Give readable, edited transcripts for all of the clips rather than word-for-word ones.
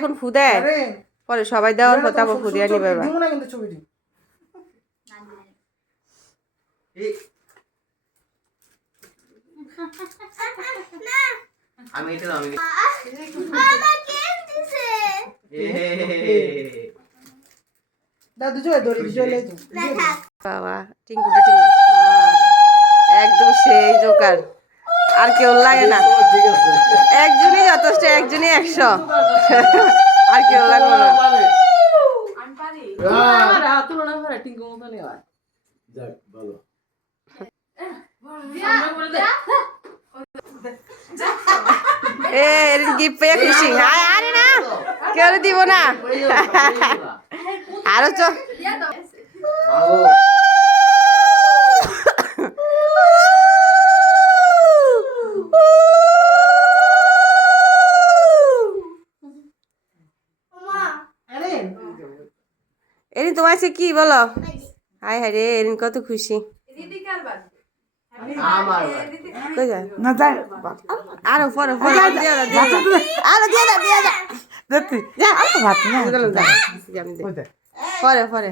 এখন ফু দেয় পরে সবাই দেওয়ার পর তারপর ফু দিয়ে নিবে আমি এটা আমি দাদু জয় দড়ি জয় বাবা টিঙ্কুটা টিঙ্কু একদম সেই জোকার আর কেউ লাগে না একজনই যথেষ্ট একজনই 100 আর কেউ লাগবে না গিফট পেয়ে খুশি আরে না কেউ দিব না আরো চ এরিন তোমার সে কি বলো হাই হাই রে এরিন কত খুশি না যাই আরো পরে পরে পরে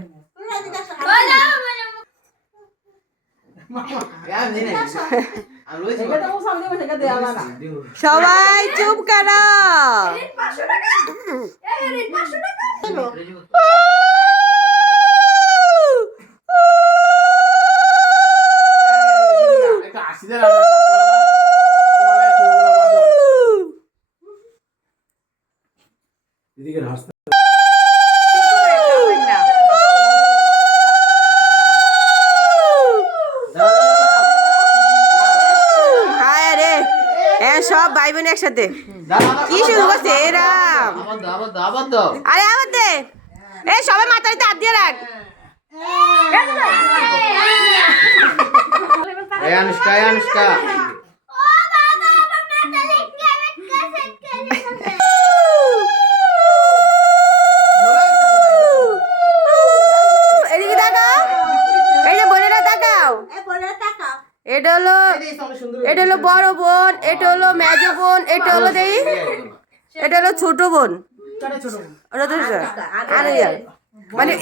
সবাই চুপ করো সব ভাই বোন একসাথে কি শুরু করছে এরাম আরে আবার দে এই সবাই মাথারিতে হাত দিয়ে রাখ অনুষ্কা অনুষ্কা এদিকে তাকাও এই যে বোনেরা তাকাও এটা হলো বড় বোন এটা হলো মেজো বোন এটা হলো দেই এটা হলো ছোট বোন মানে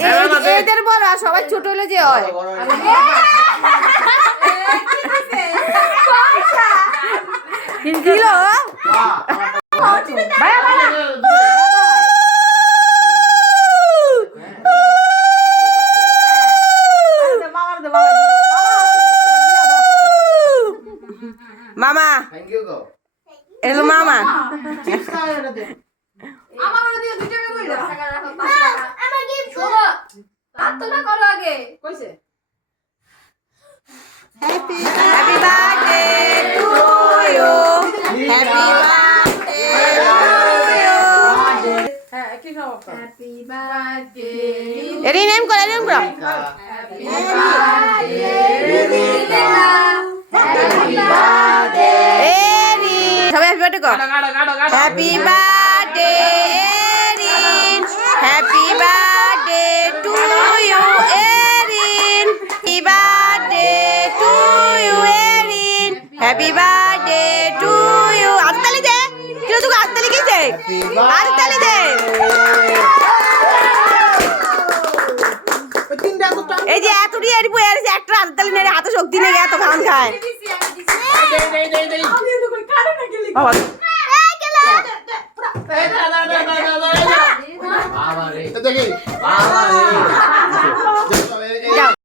এদের বড় আর সবাই ছোট হলে যে হয় মামা এলো মামা happy birthday to you happy birthday to you happy birthday এরি নেম করো সবাই হ্যাপি বার্থডে কর happy birthday Erin happy birthday to you Erin happy birthday to you Erin happy birthday to you হাততালি দে কেউ তোকে হাততালি কি দে হাততালি দে এই যে এত দিয়ে এর বয়ে আছে একটা হাততালি নেই হাতে শক্তি নেই এত খান খায় বাবা